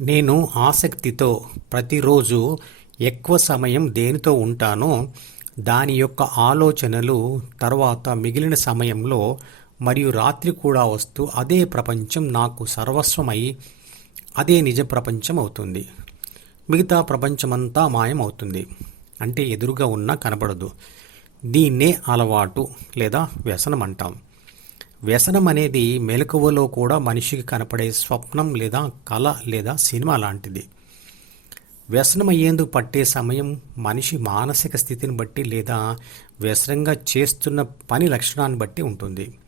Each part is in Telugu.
నేను ఆసక్తితో ప్రతిరోజు ఎక్కువ సమయం దేనితో ఉంటానో దాని యొక్క ఆలోచనలు తర్వాత మిగిలిన సమయంలో మరియు రాత్రి కూడా వస్తూ అదే ప్రపంచం నాకు సర్వస్వమై అదే నిజ ప్రపంచం అవుతుంది. మిగతా ప్రపంచమంతా మాయమవుతుంది. అంటే ఎదురుగా ఉన్నా కనపడదు. దీన్నే అలవాటు లేదా వ్యసనం అంటాం. వ్యసనం అనేది మెలకువలో కూడా మనిషికి కనపడే స్వప్నం లేదా కళ లేదా సినిమా లాంటిది. వ్యసనం అయ్యేందుకు పట్టే సమయం మనిషి మానసిక స్థితిని బట్టి లేదా వ్యసనంగా చేస్తున్న పని లక్షణాన్ని బట్టి ఉంటుంది.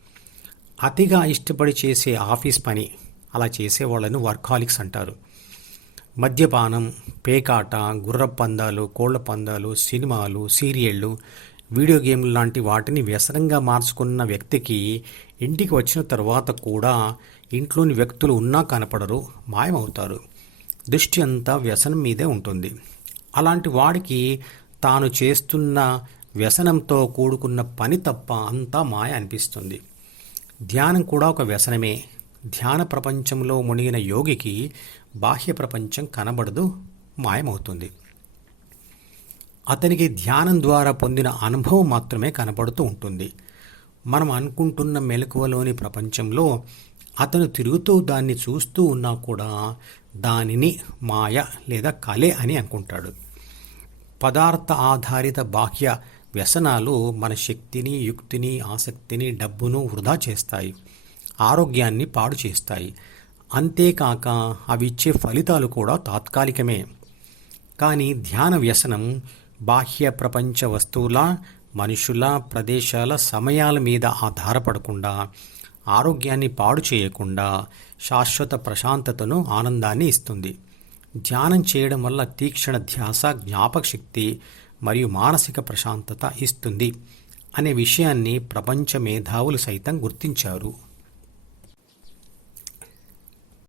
అతిగా ఇష్టపడి చేసే ఆఫీస్ పని, అలా చేసేవాళ్ళను వర్కాలిక్స్ అంటారు. మద్యపానం, పేకాట, గుర్రపు పందాలు, కోళ్ల పందాలు, సినిమాలు, సీరియళ్ళు, వీడియో గేమ్లు లాంటి వాటిని వ్యసనంగా మార్చుకున్న వ్యక్తికి ఇంటికి వచ్చిన తర్వాత కూడా ఇంట్లోని వ్యక్తులు ఉన్నా కనపడరు, మాయమవుతారు. దృష్టి అంతా వ్యసనం మీదే ఉంటుంది. అలాంటి వాడికి తాను చేస్తున్న వ్యసనంతో కూడుకున్న పని తప్ప అంతా మాయ అనిపిస్తుంది. ధ్యానం కూడా ఒక వ్యసనమే. ధ్యాన ప్రపంచంలో మునిగిన యోగికి బాహ్య ప్రపంచం కనబడదు, మాయమవుతుంది. అతనికి ధ్యానం ద్వారా పొందిన అనుభవం మాత్రమే కనబడుతూ ఉంటుంది. మనం అనుకుంటున్న మెలకువలోని ప్రపంచంలో అతను తిరుగుతూ దాన్ని చూస్తూ ఉన్నా కూడా దానిని మాయ లేదా కలే అని అనుకుంటాడు. పదార్థ ఆధారిత బాహ్య వ్యసనాలు మన శక్తిని, యుక్తిని, ఆసక్తిని, డబ్బును వృధా చేస్తాయి, ఆరోగ్యాన్ని పాడు చేస్తాయి. అంతేకాక అవి ఇచ్చే ఫలితాలు కూడా తాత్కాలికమే. కానీ ధ్యాన వ్యసనం బాహ్య ప్రపంచ వస్తువుల, మనుషుల, ప్రదేశాల, సమయాల మీద ఆధారపడకుండా, ఆరోగ్యాన్ని పాడు చేయకుండా శాశ్వత ప్రశాంతతను, ఆనందాన్ని ఇస్తుంది. ధ్యానం చేయడం వల్ల తీక్షణ ధ్యాస, జ్ఞాపక శక్తి మరియు మానసిక ప్రశాంతత ఇస్తుంది అనే విషయాన్ని ప్రపంచ మేధావులు సైతం గుర్తించారు.